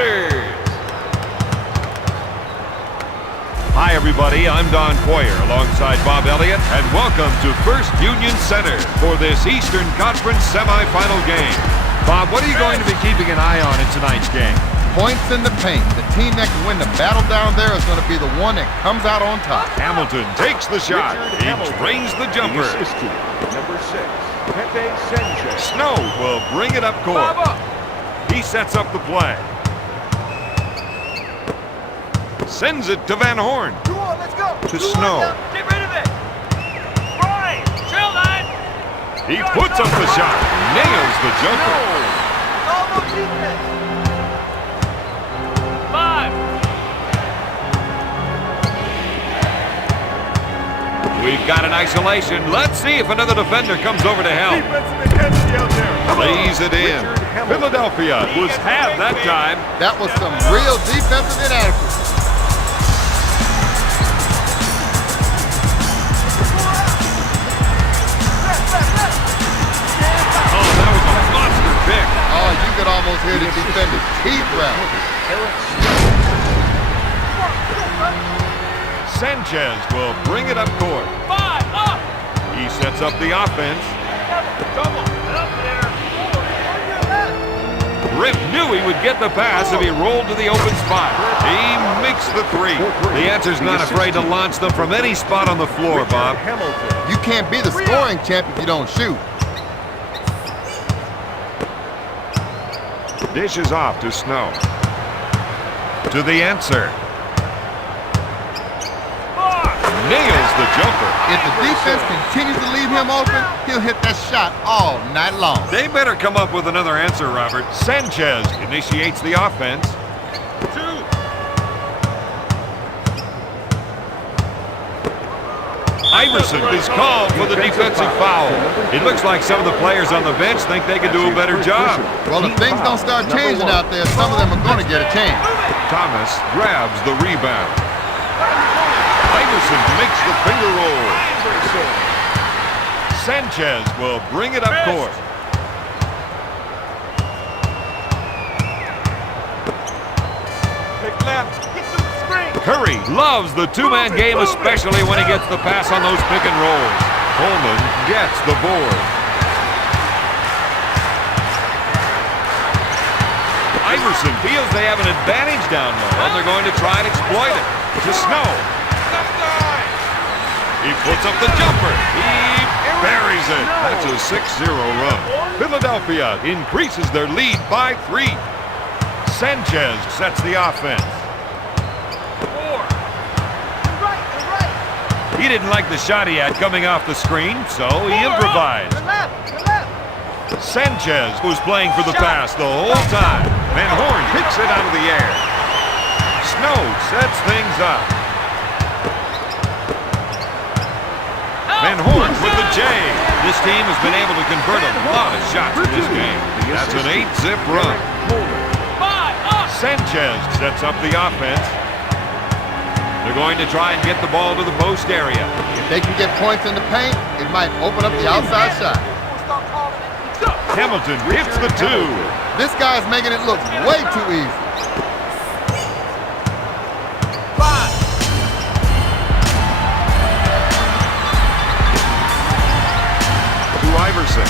Pacers. Hi, everybody. I'm Don Poyer alongside Bob Elliott, and welcome to First Union Center for this Eastern Conference semifinal game. Bob, what are you going to be keeping an eye on in tonight's game? Points in the paint. The team that can win the battle down there is going to be the one that comes out on top. Hamilton takes the shot. He drains the jumper. Number 6, Pepe Sanchez. Snow will bring it up court. He sets up the play. Sends it to Van Horn. Come on, let's go. To Snow. Get rid of it. Brian, chill, line. He puts up the shot. Nails the jumper. Almost defense. 5. We've got an isolation. Let's see if another defender comes over to help. Lays it in. Philadelphia was half that time. That was some real defensive inadequacy. Oh, that was a monster pick. Oh, you could almost hear the defender's teeth rattle. Sanchez will bring it up court. 5 up. He sets up the offense. Double. Up there. 4. Rip knew he would get the pass if he rolled to the open spot. He makes the three. The answer's not afraid to launch them from any spot on the floor, Bob. You can't be the scoring champ if you don't shoot. Dishes off to Snow. To the answer. Nails the jumper. If the defense continues to leave him open, he'll hit that shot all night long. They better come up with another answer, Robert. Sanchez initiates the offense. 2. Iverson is called for the defensive foul. It looks like some of the players on the bench think they can do a better job. Well, if things don't start changing out there, some of them are going to get a chance. Thomas grabs the rebound. Iverson makes the finger roll. Sanchez will bring it up court. Pick left. Get through the screen. Curry loves the two-man game, especially when he gets the pass on those pick and rolls. Coleman gets the board. Iverson feels they have an advantage down low, and they're going to try and exploit it. To Snow. He puts up the jumper. He buries it. That's a 6-0 run. Philadelphia increases their lead by 3. Sanchez sets the offense. 4. You're right. He didn't like the shot he had coming off the screen, so he improvised. Your left. Sanchez was playing for the pass the whole time. Van Horn kicks it out of the air. Snow sets things up. Van Horn with the J. This team has been able to convert a lot of shots in this game. That's an 8-zip run. Sanchez sets up the offense. They're going to try and get the ball to the post area. If they can get points in the paint, it might open up the outside shot. Hamilton hits the 2. This guy's making it look way too easy. 5. Iverson.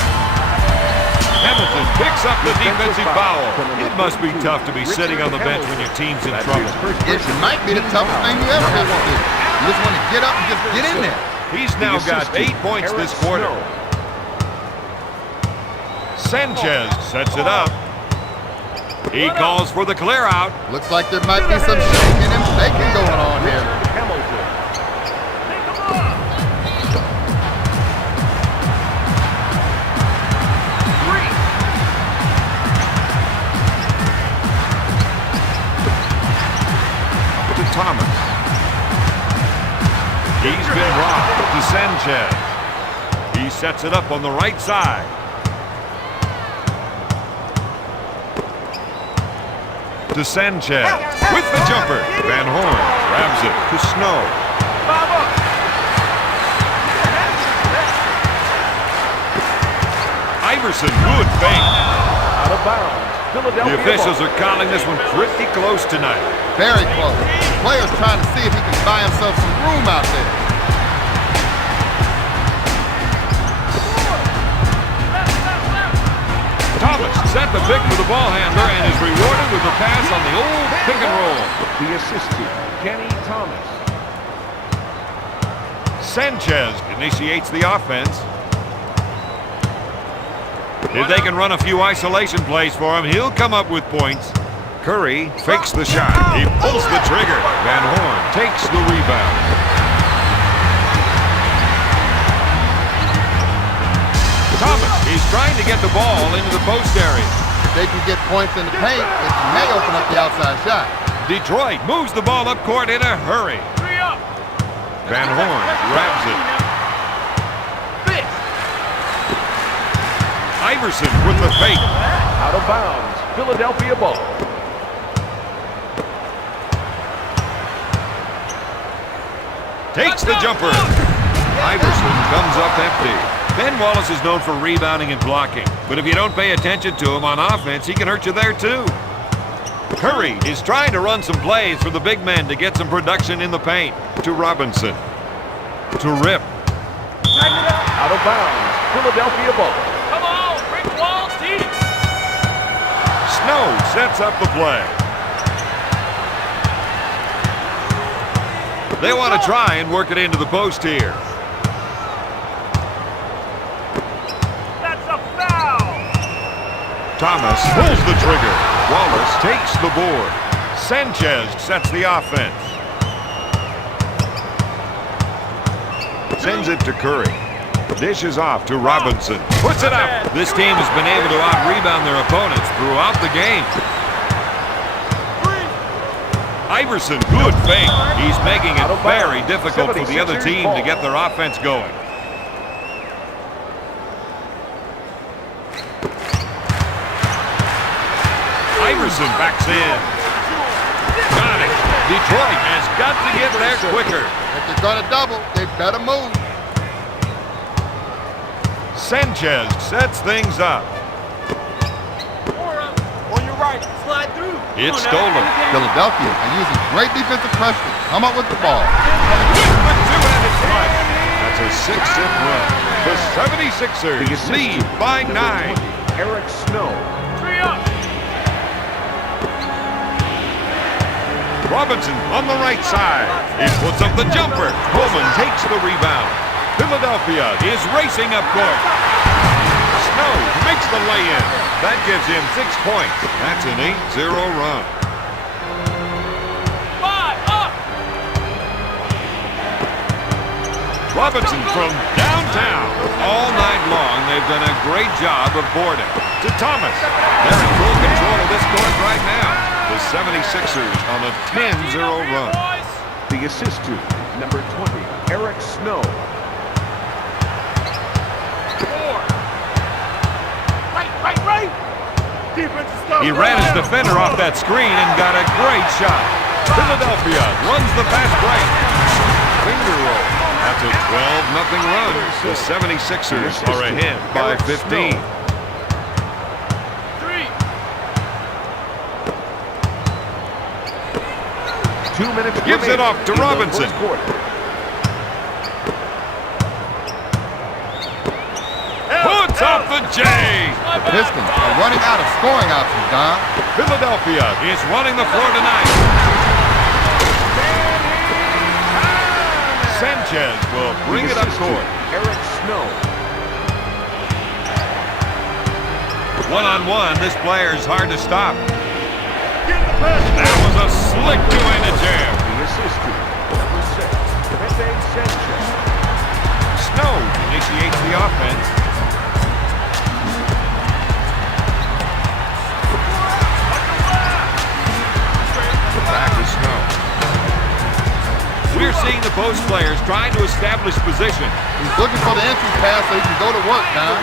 Hamilton picks up the defensive foul. It must be tough to be sitting on the bench when your team's in trouble. It might be the toughest thing you ever have to do. You just want to get up and just get in there. He's now got 8 points this quarter. Sanchez sets it up. He calls for the clear out. Looks like there might be some shaking and baking going on here. Thomas. He's been rocked to Sanchez. He sets it up on the right side. To Sanchez with the jumper. Van Horn grabs it to Snow. Iverson, good fake. Out of bounds. Philadelphia The officials ball. are calling this one pretty close tonight. Very close. The player's trying to see if he can buy himself some room out there. Thomas set the pick for the ball handler and is rewarded with a pass on the old pick and roll. The assist to Kenny Thomas. Sanchez initiates the offense. If they can run a few isolation plays for him, he'll come up with points. Curry fakes the shot. He pulls the trigger. Van Horn takes the rebound. Thomas is trying to get the ball into the post area. If they can get points in the paint, it may open up the outside shot. Detroit moves the ball up court in a hurry. Van Horn grabs it. Iverson with the fake. Out of bounds. Philadelphia ball. Takes the jumper. Iverson comes up empty. Ben Wallace is known for rebounding and blocking, but if you don't pay attention to him on offense, he can hurt you there too. Curry is trying to run some plays for the big men to get some production in the paint. To Robinson. To Rip. Out of bounds. Philadelphia ball. Come on, brick wall deep. Snow sets up the play. They want to try and work it into the post here. That's a foul. Thomas pulls the trigger. Wallace takes the board. Sanchez sets the offense. Sends it to Curry. Dishes off to Robinson. Puts it up. This team has been able to out-rebound their opponents throughout the game. Iverson, good fake. He's making it very difficult for the other team to get their offense going. Iverson backs in. Got it. Detroit has got to get there quicker. If they're going to double, they better move. Sanchez sets things up. On your right, slide through. It's stolen. Philadelphia are using great defensive pressure to come up with the ball. With the two-handed strike. That's a 6-zip run. The 76ers lead by 9. Eric Snow. 3 up. Robinson on the right side. He puts up the jumper. Coleman takes the rebound. Philadelphia is racing up court. Snow makes the lay-in. That gives him 6 points. That's an 8-0 run. 5 up. Robinson from downtown. All night long, they've done a great job of boarding. To Thomas. They're in full control of this court right now. The 76ers on a 10-0 run. The assist to number 20, Eric Snow. 4. Right. Defense is stuck. He ran his defender off that screen and got a great shot. Philadelphia runs the fast break. Finger roll. That's a 12-0 run. The 76ers are ahead by 15. 2 minutes Gives it off to Robinson. Puts up the J. The Pistons are running out of scoring options, Don. Philadelphia is running the floor tonight. Sanchez will bring it up court. Eric Snow. One-on-one, this player is hard to stop. That was a slick two-handed jam. The assist to number 6, Pete Sanchez. Snow initiates the offense. Back to Snow. We're seeing the post players trying to establish position. He's looking for the entry pass so he can go to work, Don.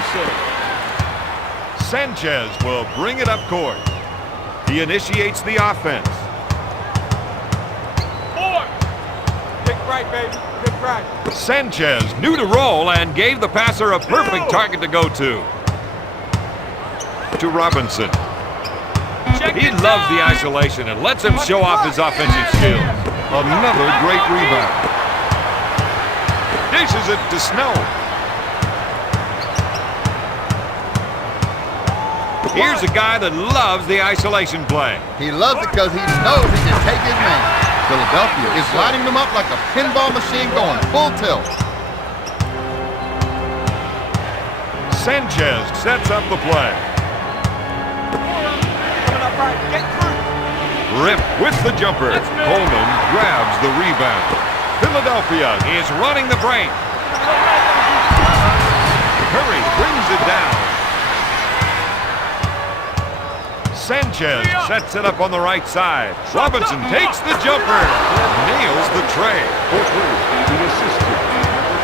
Sanchez will bring it up court. He initiates the offense. 4. Pick right, baby. Pick right. Sanchez knew to roll and gave the passer a perfect target to go to. To Robinson. He loves the isolation and lets him show off his offensive skills. Another great rebound. Dishes it to Snow. Here's a guy that loves the isolation play. He loves it because he knows he can take his man. Philadelphia is lining them up like a pinball machine going full tilt. Sanchez sets up the play. Coming up right. Get through. Rip with the jumper. Coleman grabs the rebound. Philadelphia is running the break. Curry brings it down. Sanchez sets it up on the right side. Robinson takes the jumper. Nails the tray. For three, the assistant, number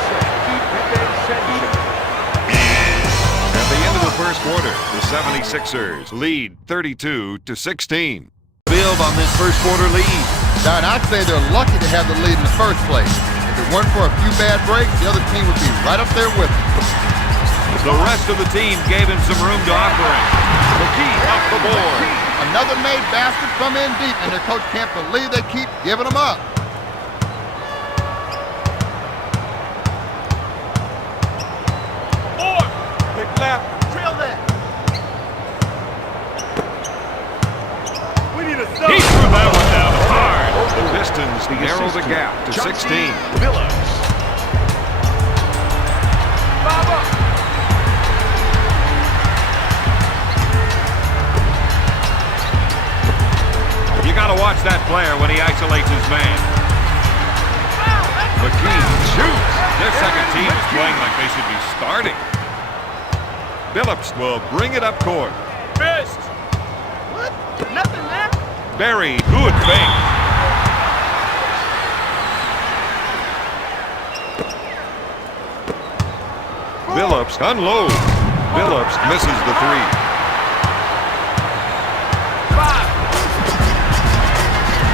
6, Sanchez. At the end of the first quarter, the 76ers lead 32-16. Build on this first quarter lead. Don, I'd say they're lucky to have the lead in the first place. If it weren't for a few bad breaks, the other team would be right up there with them. The rest of the team gave him some room to operate. McKee off the board. Another made basket from in deep, and their coach can't believe they keep giving them up. Pick left. Trail that. We need a He threw that one down hard. The Pistons narrow the gap to 16. Billups. You got to watch that player when he isolates his man. McKee shoots. Their second team is playing like they should be starting. Billups will bring it up court. Fist. What? Nothing there. Barry, good fake. Billups unloads. Billups misses the three.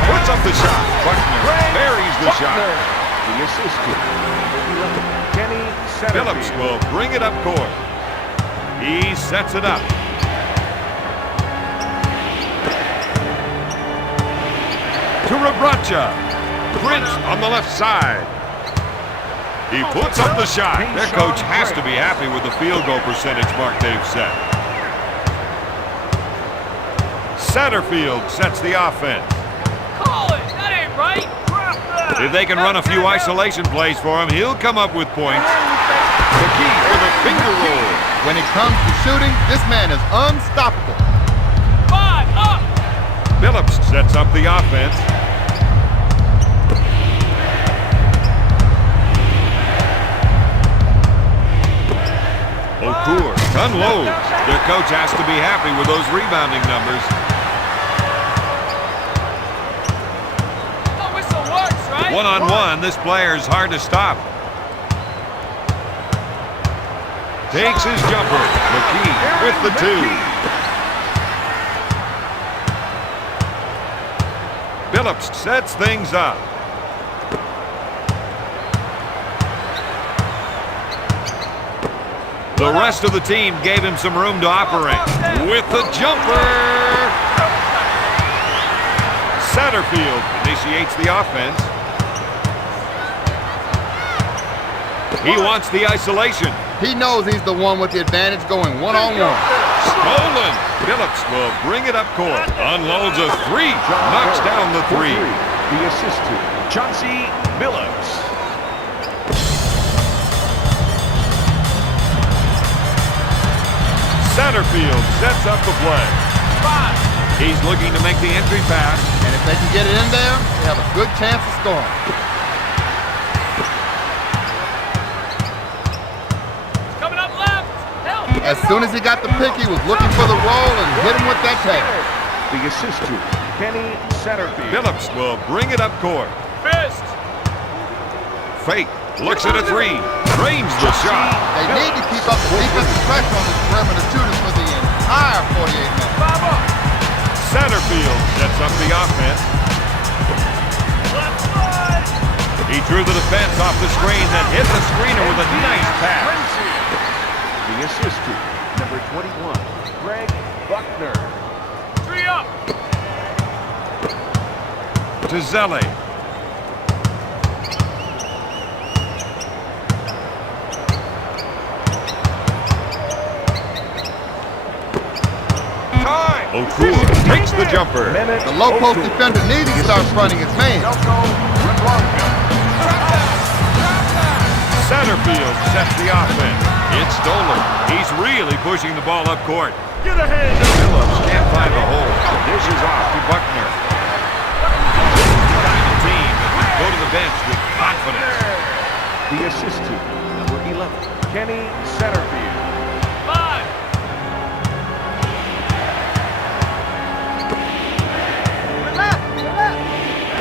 Puts up the shot. Buckner buries the shot. The assistant, number 11, Kenny Billups Satterfield. will bring it up court. He sets it up. To Rebracha. Prince on the left side. He puts up the shot. Their coach has to be happy with the field goal percentage mark they've set. Satterfield sets the offense. Call it! That ain't right! If they can run a few isolation plays for him, he'll come up with points. McKee with a finger roll. When it comes to shooting, this man is unstoppable. 5 up! Billups sets up the offense. Okur unloads. Their coach has to be happy with those rebounding numbers. The whistle works, right? One-on-one, this player's hard to stop. Takes his jumper. McKee with the two. Billups sets things up. The rest of the team gave him some room to operate. With the jumper. Satterfield initiates the offense. He wants the isolation. He knows he's the one with the advantage going one-on-one. Stolen. Billups will bring it up court. Unloads a three. Knocks down the three. The assistant, Chauncey Billups. Satterfield sets up the play. 5. He's looking to make the entry pass. And if they can get it in there, they have a good chance of scoring. Coming up left! Help! As soon as he got the pick, he was looking for the roll and hit him with that pass. The assistant, Kenny Satterfield. Billups will bring it up court. Fist! Fake. Looks at a three. Drains the shot. They need to keep up the defensive pressure on the perimeter shooters for the entire 48 minutes. 5 up! Satterfield sets up the offense. Left side! He drew the defense off the screen, then hit the screener with a nice pass. The assistant, number 21, Greg Buckner. 3 Hurry up. To Zelli. Time. O'Toole takes the jumper. The low post defender needs to start fronting his man. Satterfield sets the offense. It's stolen. He's really pushing the ball up court. Get a hand up. Phillips can't find the hole. This is off to Buckner. The kind of team that would go to the bench with confidence. The assistant, number 11, Kenny Satterfield. 5.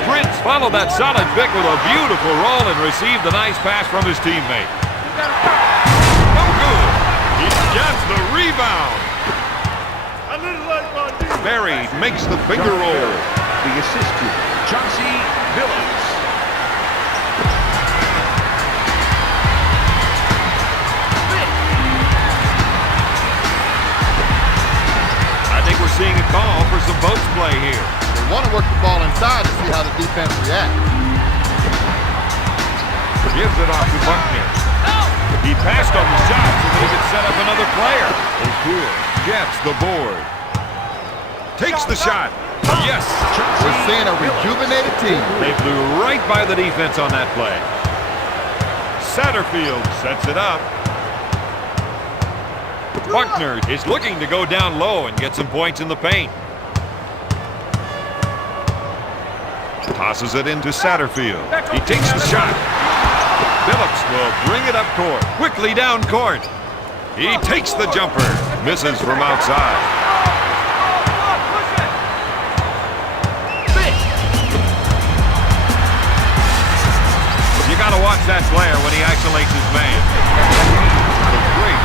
Prince followed that solid pick with a beautiful roll and received a nice pass from his teammate. No good. He gets the rebound. Barry makes the finger roll. The assistant, Chauncey Billups. I think we're seeing a call for some post play here. They want to work the ball inside to see how the defense reacts. Gives it off to Buckner. He passed on the shot so that he could set up another player. O'Toole gets the board. Takes the shot. Yes. We're seeing a rejuvenated team. They flew right by the defense on that play. Satterfield sets it up. Buckner is looking to go down low and get some points in the paint. Tosses it into Satterfield. He takes the shot. Phillips will bring it up court. Quickly down court. He takes the jumper. Misses from outside. You got to watch that player when he isolates his man. A great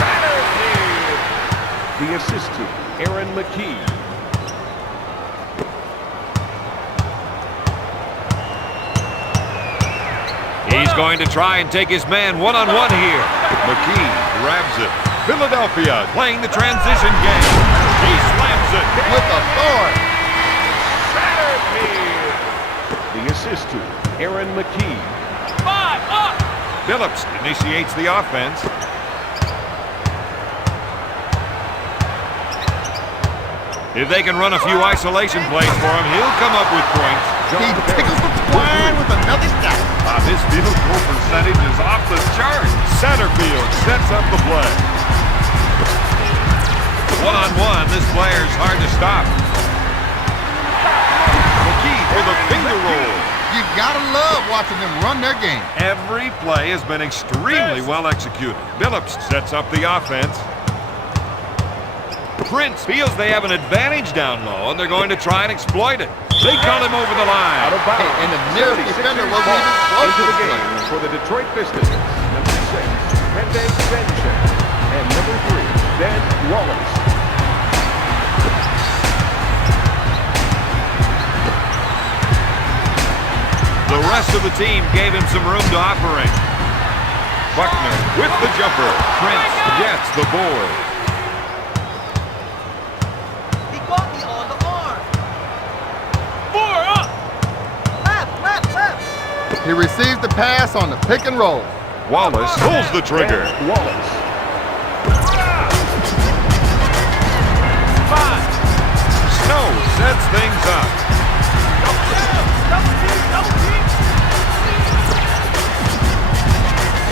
Satterfield. The assistant, Aaron McKee. He's going to try and take his man one-on-one here. McKee grabs it. Philadelphia playing the transition game. He slams it With authority. Satterfield. The assistant, Aaron McKee. 5. Up. Phillips initiates the offense. If they can run a few isolation plays for him, he'll come up with points. He tickles the twine with another shot. His field goal percentage is off the chart. Satterfield sets up the play. One-on-one, this player's hard to stop. McKee for the finger roll. You gotta love watching them run their game. Every play has been extremely well executed. Phillips sets up the offense. Prince feels they have an advantage down low, and they're going to try and exploit it. They call him over the line. Out of bounds. And the nearest defender wasn't even close Into to the the game play. for the Detroit Pistons, number 6, Pende Senchen, and number 3, Ben Wallace. The rest of the team gave him some room to operate. Buckner with the jumper. Prince gets the board. He got me on the arm. 4. Up. Left. He receives the pass on the pick and roll. Wallace pulls the trigger. Ben Wallace. 5. Snow sets things up.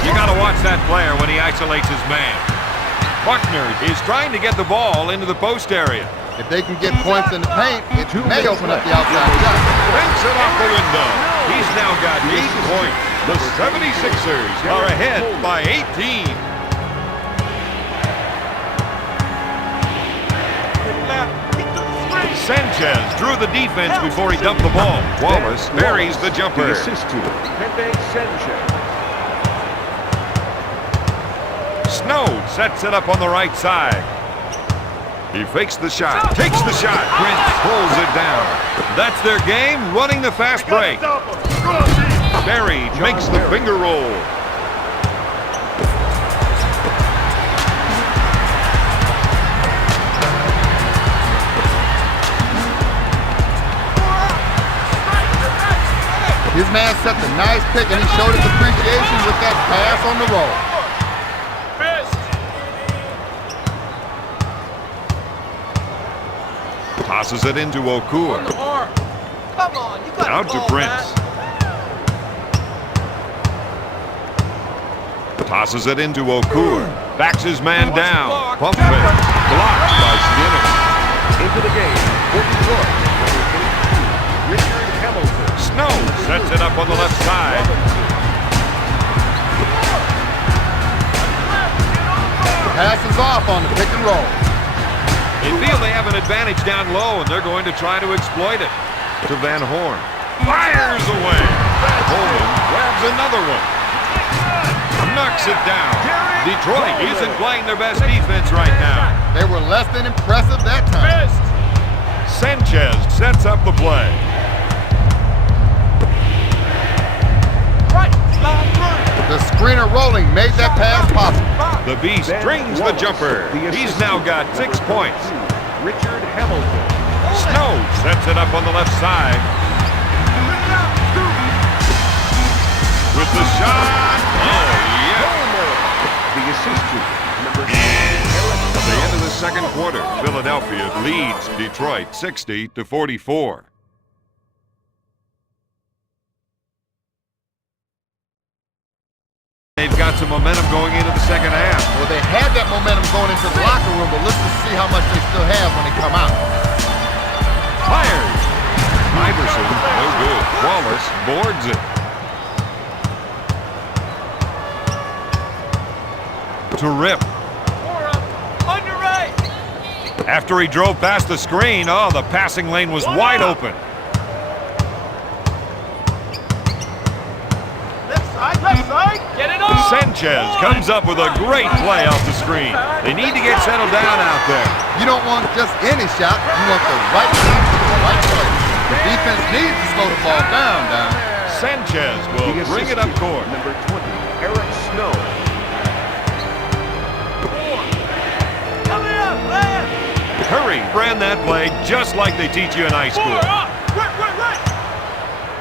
You got to watch that player when he isolates his man. Buckner is trying to get the ball into the post area. If they can get points in the paint, it may open up the outside shot. Banks it off the window. He's now got 8 points. The 76ers are ahead by 18. Sanchez drew the defense before he dumped the ball. Wallace buries the jumper. The assistant, Pende Senchen. Snow sets it up on the right side. He fakes the shot, takes the shot. Prince pulls it down. That's their game, running the fast break. Barry makes the finger roll. man set the nice pick, and he showed his appreciation with that pass on the roll. Missed. Tosses it into Okur. Come on, you got Out to Prince. Tosses it into Okur. Backs his man down. Pump fake. Blocked by Skinner. Into the game for Detroit. Number 82, Richard Hamilton. Snow sets it up on the left side. Pass is off on the pick and roll. They feel they have an advantage down low, and they're going to try to exploit it. To Van Horn. Fires away. Coleman grabs another one. Knocks it down. Detroit isn't playing their best defense right now. They were less than impressive that time. Missed. Sanchez sets up the play. Right. Slide through. The screener rolling made that pass possible. The Beast strings the jumper. He's now got 6 points. Richard Hamilton. Snow sets it up on the left side. With the shot. Oh, yeah. The assist to number 9, At the end of the second quarter, Philadelphia leads Detroit 60-44. They've got some momentum going into the second half. Well, they had that momentum going into the locker room, but let's just see how much they still have when they come out. Fires. Iverson, no good. Wallace boards it. To Rip. On your right. After he drove past the screen, oh, the passing lane was wide open. Left side. Get it on. Sanchez comes up with a great play off the screen. They need to get settled down out there. You don't want just any shot. You want the right shot to the right place. The defense needs to slow the ball down, Don. Sanchez will bring it up court. number 20, Eric Snow. Coming up, left. Curry ran that play just like they teach you in high school. Up. Right.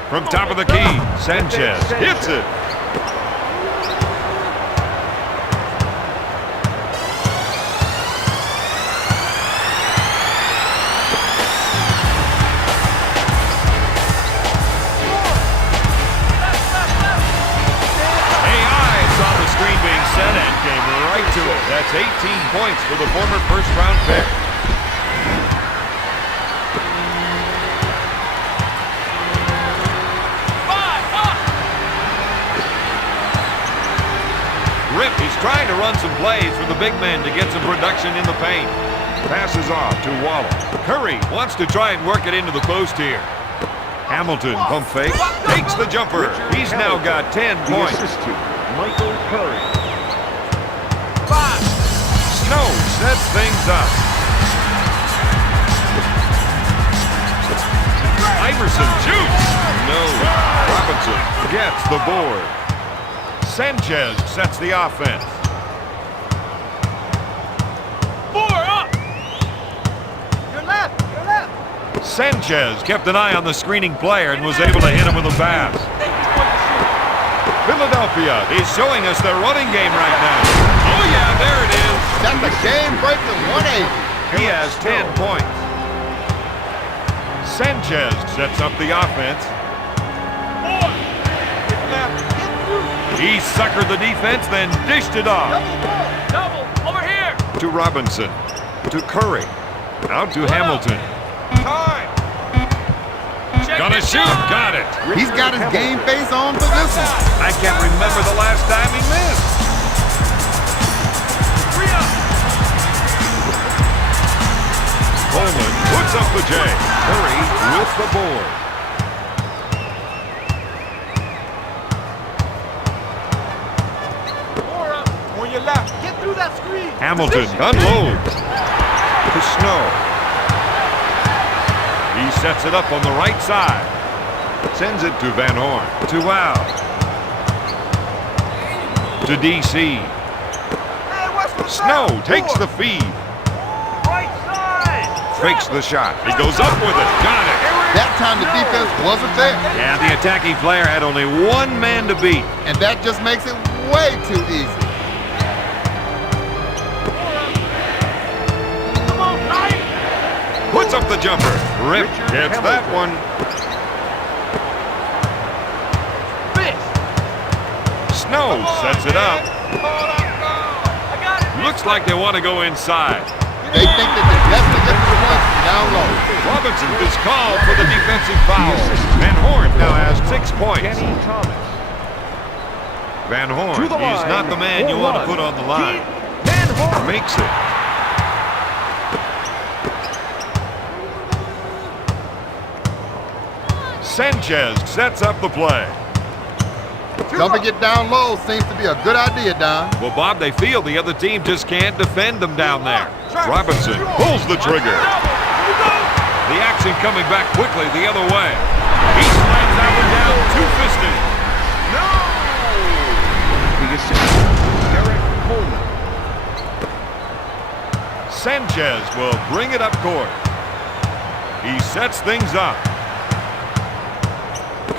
From top of the key, Sanchez hits it. AI saw the screen being set and came right to it. That's 18 points for the former first-round pick. Rip, he's trying to run some plays for the big men to get some production in the paint. Passes off to Wallace. Curry wants to try and work it into the post here. Hamilton, pump fake, takes the jumper. He's now got 10 The points. assist to Michael Curry. Snow sets things up. Iverson shoots. No. Robinson gets the board. Sanchez sets the offense. 4 up. Your left. Sanchez kept an eye on the screening player and was able to hit him with a pass. Philadelphia is showing us their running game right now. Oh, yeah, there it is. That's a game-breaking 180. He has 10 points. Sanchez sets up the offense. 4. Get left. He suckered the defense, then dished it off. Double. Over here. To Robinson. To Curry. Out to Hamilton. Time. Gonna shoot. Got it. He's got his game face on for this one. I can't remember the last time he missed. 3 up. Coleman puts up the J. Curry with the board. On your left. Get through that screen. Hamilton unloads. To Snow. He sets it up on the right side. Sends it to Van Horn. To Al. To DC. Snow takes the feed. Right side. Fakes the shot. He goes up with it. Got it. That time the defense wasn't there. Yeah, the attacking player had only one man to beat. And that just makes it way too easy. Come on, Ryan. Puts up the jumper. Rip gets that one. Fist. Snow sets it up. I got it. Looks like they want to go inside. They think that they definitely get the points from down low. Robinson is called for the defensive foul. Van Horn now has 6 points. Kenny Thomas. Van Horn To the is line not the man you for want to one. put on the line. Van Horn. Makes it. Sanchez sets up the play. Dumping it down low seems to be a good idea, Don. Well, Bob, they feel the other team just can't defend them down there. Robinson pulls the trigger. The action coming back quickly the other way. He slams that one down, two-fisted. The assistant, Derek Coleman. Sanchez will bring it up court. He sets things up.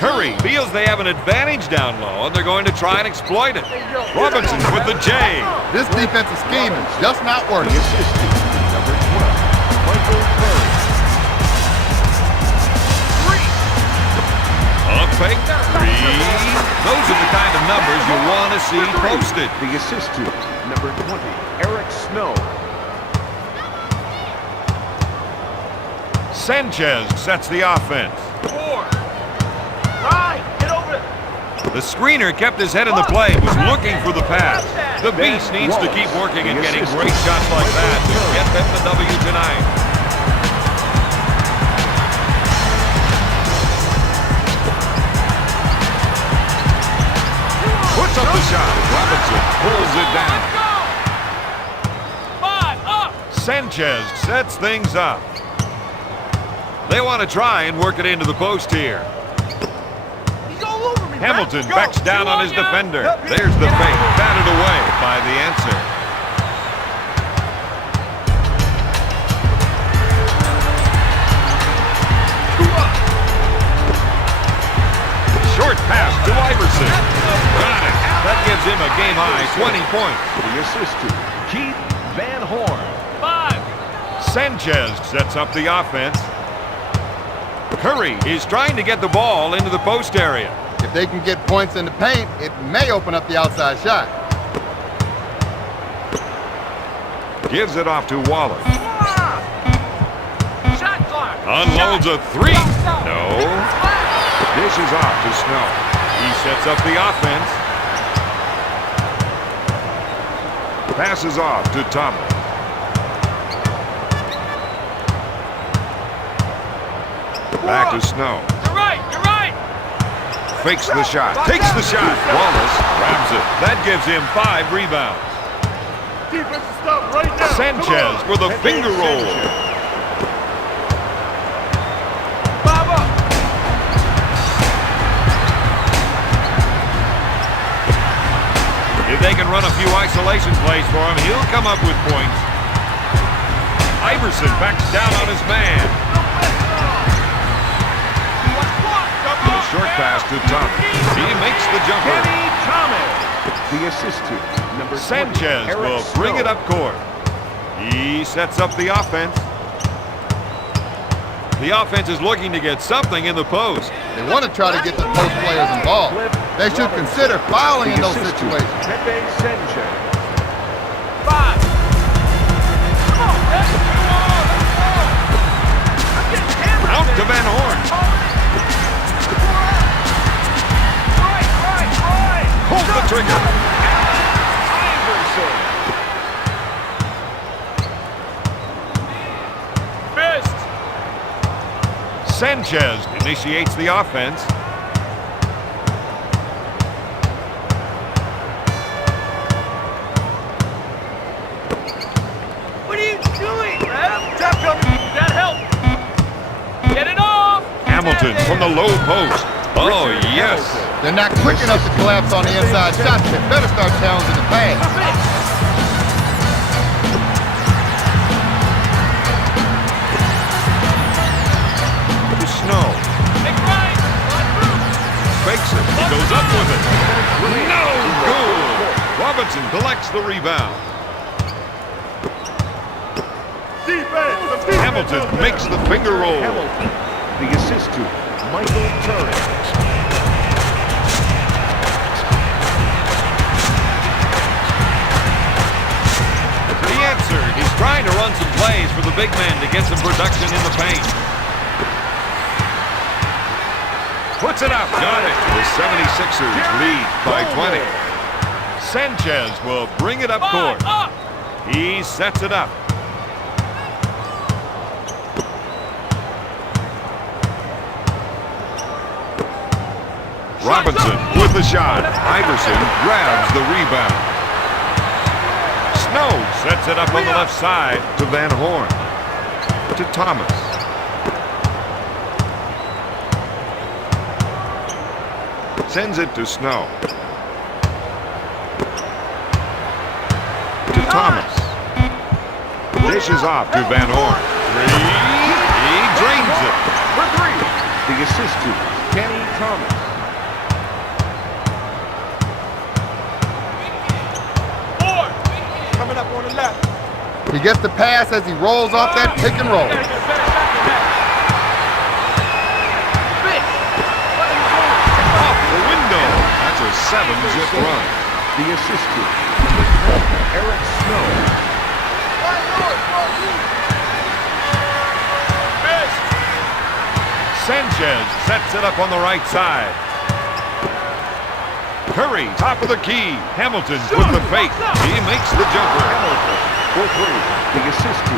Curry feels they have an advantage down low, and they're going to try and exploit it. Robinson with the J. This defensive scheme is just not working. The assistant, number 12, Michael Curry. Up fake, three. Those are the kind of numbers you want to see posted. The assistant, number 20, Eric Snow. Sanchez sets the offense. Right, get over it. The screener kept his head in the play, was looking for the pass. The Beast needs to keep working and getting great shots like that to get them the W tonight. Puts up the shot. Robinson pulls it down. 5 up. Sanchez sets things up. They want to try and work it into the post here. He's all over me. Hamilton Go. backs down on his defender. There's the fake, batted away by the answer. Short pass to Iverson. Got it. That gives him a game-high 20 points. The assistant, Keith Van Horn. 5. Sanchez sets up the offense. Curry is trying to get the ball into the post area. If they can get points in the paint, it may open up the outside shot. Gives it off to Wallace. Shot clock. Unloads a three. No. Dishes off to Snow. He sets up the offense. Passes off to Thomas. Back to Snow. You're right. You're right. Fakes the shot. Takes the shot. Wallace grabs it. That gives him 5 rebounds. Defense stop right now. Sanchez with a finger roll. Bob up. If they can run a few isolation plays for him, he'll come up with points. Iverson backs down on his man. The short pass to Thomas. He makes the jumper. Kenny Thomas. The assistant, number 20, Sanchez Eric will bring it Snow. up court. He sets up the offense. The offense is looking to get something in the post. They want to try to get the post players involved. They should consider fouling in those situations. Pepe Sanchez. 5. Come on, Red. Come on. Let's go. I'm getting hammered. Out to Van Horn. Right. Pulls the trigger. Iverson. Fist. Sanchez initiates the offense. What are you doing, man? Tap coming. That helped. Get it off. Hamilton from the low post. Oh, yes. They're not quick enough to collapse on the inside shot. They better start challenging the pass. To Snow. Robinson collects the rebound. Defense. Hamilton makes the finger roll. Hamilton. The assist to Michael Curry. The answer, he's trying to run some plays for the big man to get some production in the paint. Puts it up. Got it. The 76ers lead by 20. Sanchez will bring it up court. He sets it up. Robinson with the shot. Iverson grabs the rebound. Snow sets it up on the left side to Van Horn. To Thomas. Sends it to Snow. To Thomas. Dishes off to Van Horn. Three. He drains it. For three. The assist to Kenny Thomas. Coming up on the left. He gets the pass as he rolls off that pick and roll. Off the window. That's a 7-zip run. The assist to Eric Snow. Sanchez sets it up on the right side. Curry, top of the key. Hamilton with the fake. He makes the jumper. Hamilton for three. The assist to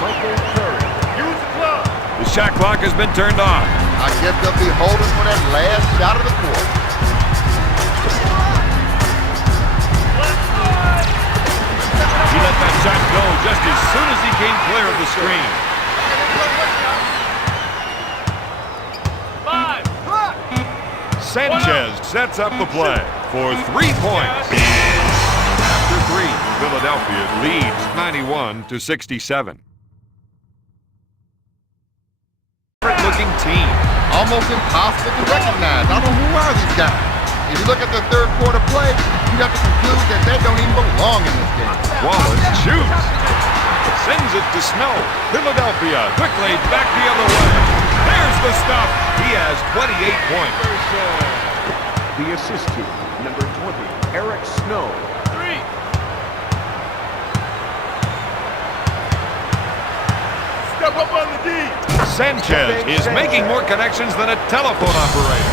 Michael Curry. Use the club. The shot clock has been turned off. I guess they'll be holding for that last shot of the quarter. He let that shot go just as soon as he came clear of the screen. Sanchez sets up the play for 3 points. After 3, Philadelphia leads 91-67. Looking team. Almost impossible to recognize. I don't know who are these guys. If you look at the third quarter play, you have to conclude that they don't even belong in this game. Wallace shoots. Sends it to Snow. Philadelphia quickly back the other way. There's the stuff. He has 28 points. The assist to number 20, Eric Snow. Step up on the D. Sanchez is making more connections than a telephone operator.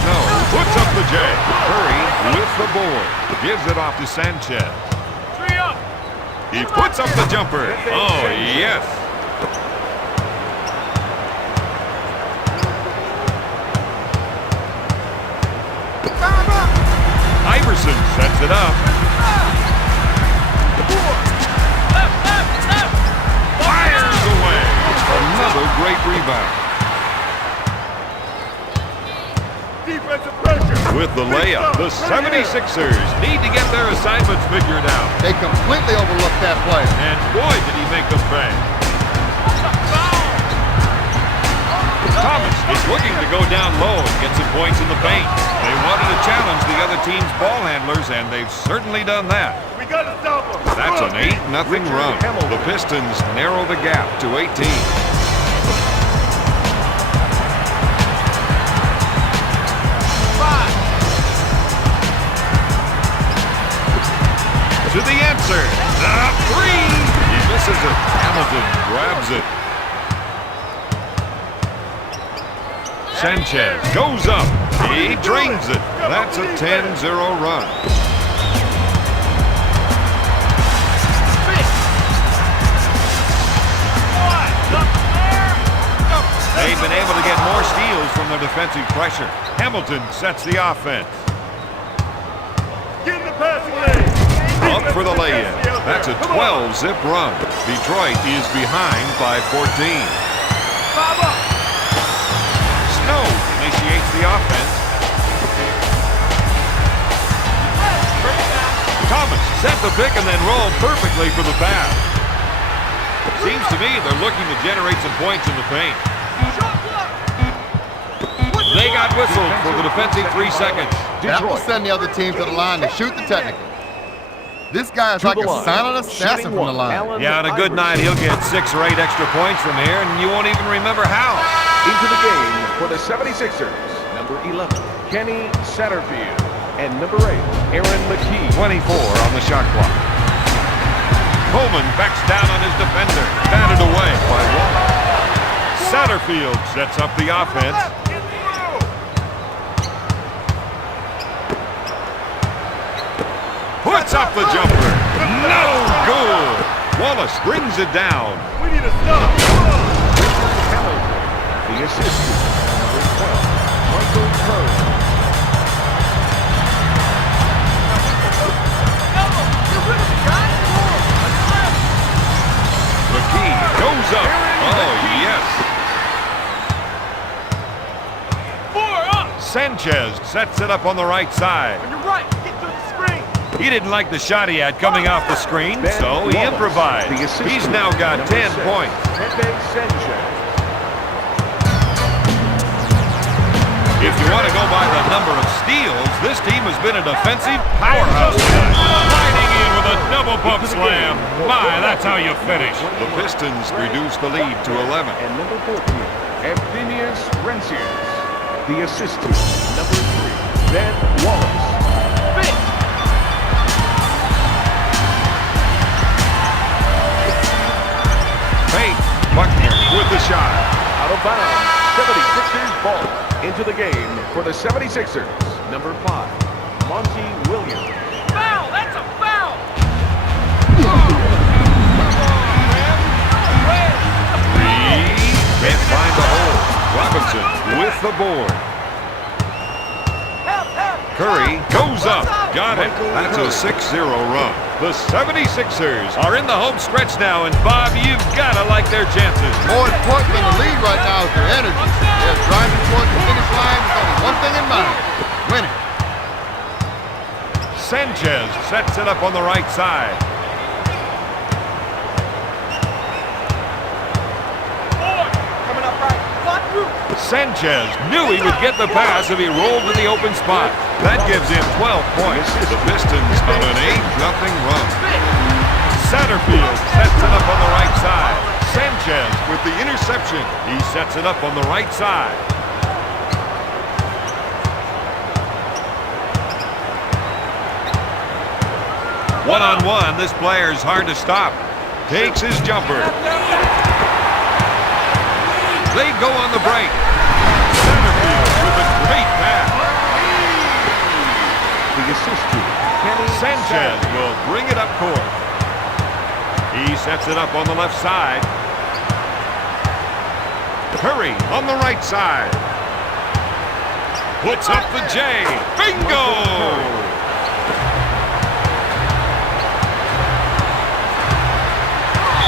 Snow puts up the J. Curry with the board. Gives it off to Sanchez. He puts up the jumper. Oh, yes. Iverson sets it up. Fires away. Another great rebound. Defensive pressure. With the layup, the 76ers need to get their assignments figured out. They completely overlooked that play. And boy, did he make them pay. Thomas is looking to go down low and get some points in the paint. They wanted to challenge the other team's ball handlers, and they've certainly done that. We got to stop them. That's an 8-0 run. The Pistons narrow the gap to 18. To the answer. The 3. He misses it. Hamilton grabs it. Sanchez goes up. He drains it. That's a 10-0 run. They've been able to get more steals from their defensive pressure. Hamilton sets the offense. Get in the passing lane. Up for the lay-in. That's a 12-zip run. Detroit is behind by 14. Snow initiates the offense. Thomas set the pick and then rolled perfectly for the pass. Seems to me they're looking to generate some points in the paint. They got whistled for the defensive 3 seconds. That will send the other team to the line to shoot the technical. This guy is like a silent assassin from the line. Yeah, on a good night, he'll get 6 or 8 extra points from here, and you won't even remember how. Into the game for the 76ers, number 11, Kenny Satterfield, and number 8, Aaron McKee. 24 on the shot clock. Coleman backs down on his defender. Batted away by Wallace. Satterfield sets up the offense. Puts up the jumper. No good. Wallace brings it down. We need to stop. Come on. The assistant, number 12, Michael Curry. McKee goes up. Oh, yes. 4 up. Sanchez sets it up on the right side. On your right. Get to the screen. He didn't like the shot he had coming off the screen, so he improvised. He's now got 10 points. If you want to go by the number of steals, this team has been a defensive powerhouse tonight. Sliding in with a double pump slam. My, that's how you finish. The Pistons reduce the lead to 11. And number 14, Ephemius Rencius. The assistant, number 3, Ben Wallace. Buckner with the shot. Out of bounds, 76ers ball. Into the game for the 76ers, number 5, Monty Williams. Foul. That's a foul. He can't find the hole. Robinson with the board. Curry goes up. Got it. That's a 6-0 run. The 76ers are in the home stretch now, and Bob, you've got to like their chances. More important than the lead right now is their energy. They're driving towards the finish line with only one thing in mind: winning. Sanchez sets it up on the right side. Coming up right. Block through. Sanchez knew he would get the pass if he rolled to the open spot. That gives him 12 points. The Pistons on an 8-0 run. Satterfield sets it up on the right side. Sanchez with the interception. He sets it up on the right side. One-on-one, this player's hard to stop. Takes his jumper. They go on the break. Satterfield with a great pass. The assistant, Kenny Sanchez will bring it up court. He sets it up on the left side. Curry on the right side. Puts up the J. Bingo!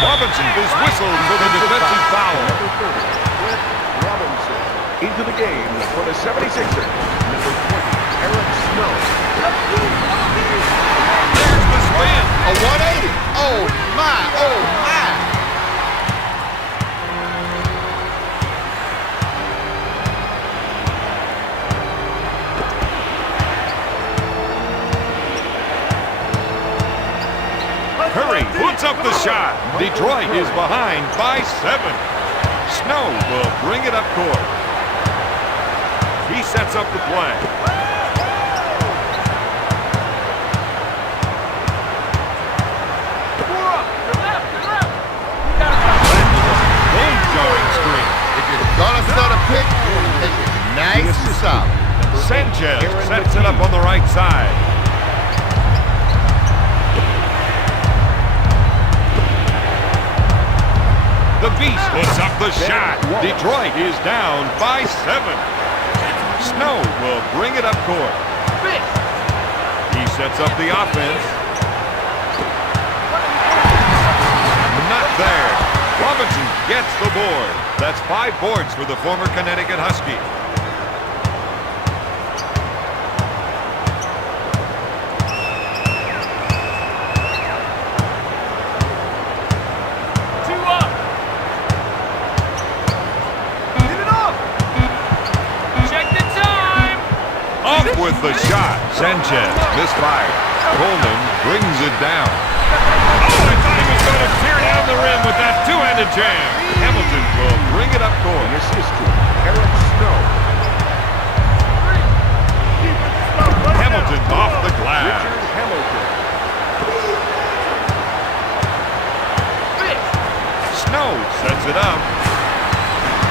Robinson is whistled for the defensive foul. Robinson into the game for the 76ers. Number 20, Eric Snow. There's the spin. A 180. Oh, my. Oh, my. Curry puts up the shot. Detroit is behind by 7. Snow will bring it up court. He sets up the play. Bone-jarring screen. If you're gonna set a pick, make it nice and solid. Sanchez sets it up on the right side. The Beast puts up the shot. Detroit is down by 7. Snow will bring it up court. He sets up the offense. Not there. Robinson gets the board. That's 5 boards for the former Connecticut Husky. with the shot. Sanchez misfired. Coleman brings it down. Oh, I thought he was going to tear down the rim with that two-handed jam. Hamilton will bring it up court. The assist to Eric Snow. Hamilton off the glass. Richard Hamilton. Snow sets it up.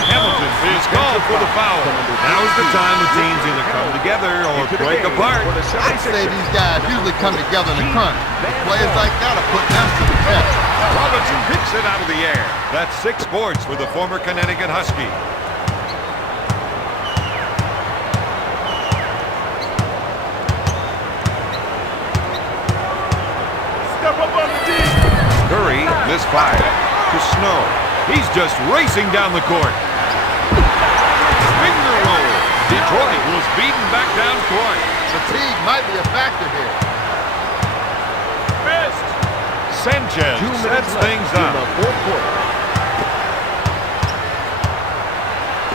Hamilton is called for the foul. Now's the time the teams either come together or break apart. I'd say these guys usually come together in the crunch. Players like that are putting them to the test. Robinson picks it out of the air. That's 6 boards for the former Connecticut Husky. Step up on the D. Curry misfired to Snow. He's just racing down the court. Finger roll. Detroit was beaten back down court. Fatigue might be a factor here. Missed. Sanchez 2 minutes sets left things in up. the fourth quarter.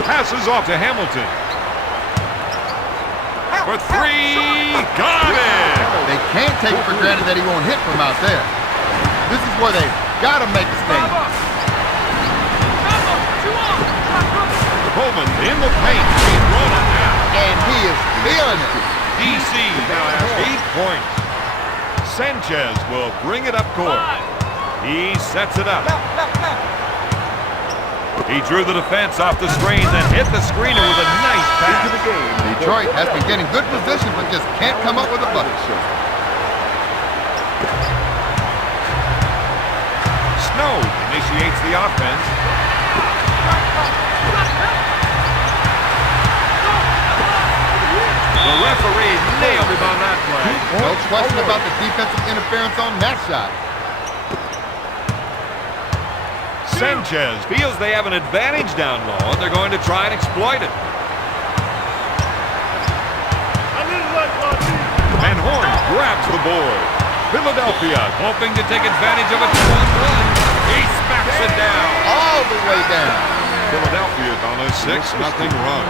Passes off to Hamilton. For 3. Got it. They can't take it for granted that he won't hit from out there. This is where they've got to make a statement. Coleman in the paint. He's running now. And he is feeling it. DC now has 8 points. Sanchez will bring it up court. He sets it up. He drew the defense off the screen, then hit the screener with a nice pass. Into the game. Detroit has been getting good position, but just can't come up with a bucket. Snow initiates the offense. The referee nailed him on that play. No question about the defensive interference on that shot. Sanchez feels they have an advantage down low, and they're going to try and exploit it. I didn't like Monty. And Horn grabs the board. Philadelphia hoping to take advantage of a 2-on-1. He smacks it down. All the way down. Philadelphia's on a 6-0 run.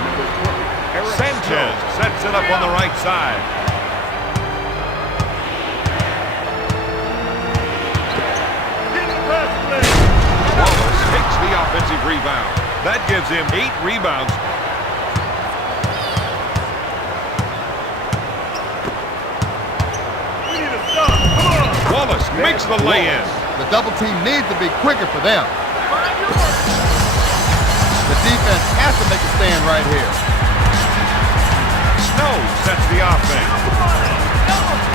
Sanchez sets it up on the right side. Get the pass play. Wallace takes the offensive rebound. That gives him 8 rebounds. We need a stop. Come on. Wallace makes the lay-in. The double team needs to be quicker for them. The defense has to make a stand right here. Snow sets the offense.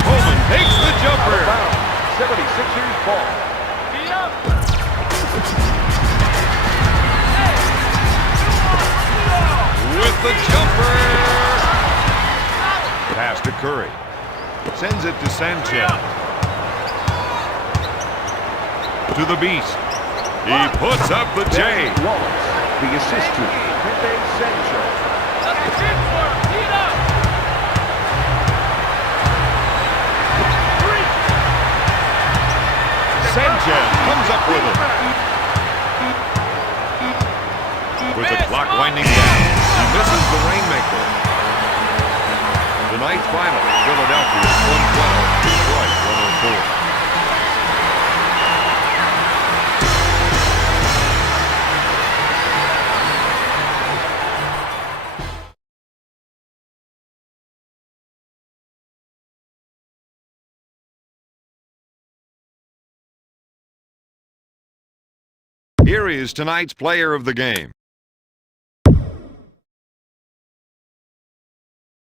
Coleman takes the jumper. 76ers ball. With the jumper. Pass to Curry. Sends it to Sanchez. To the Beast. He puts up the J. Wallace. The assist to Pepe Sanchez. Sanchez comes up with it. With the clock winding down, he misses the rainmaker. Tonight's final, Philadelphia 112, Detroit 104. Here is tonight's player of the game.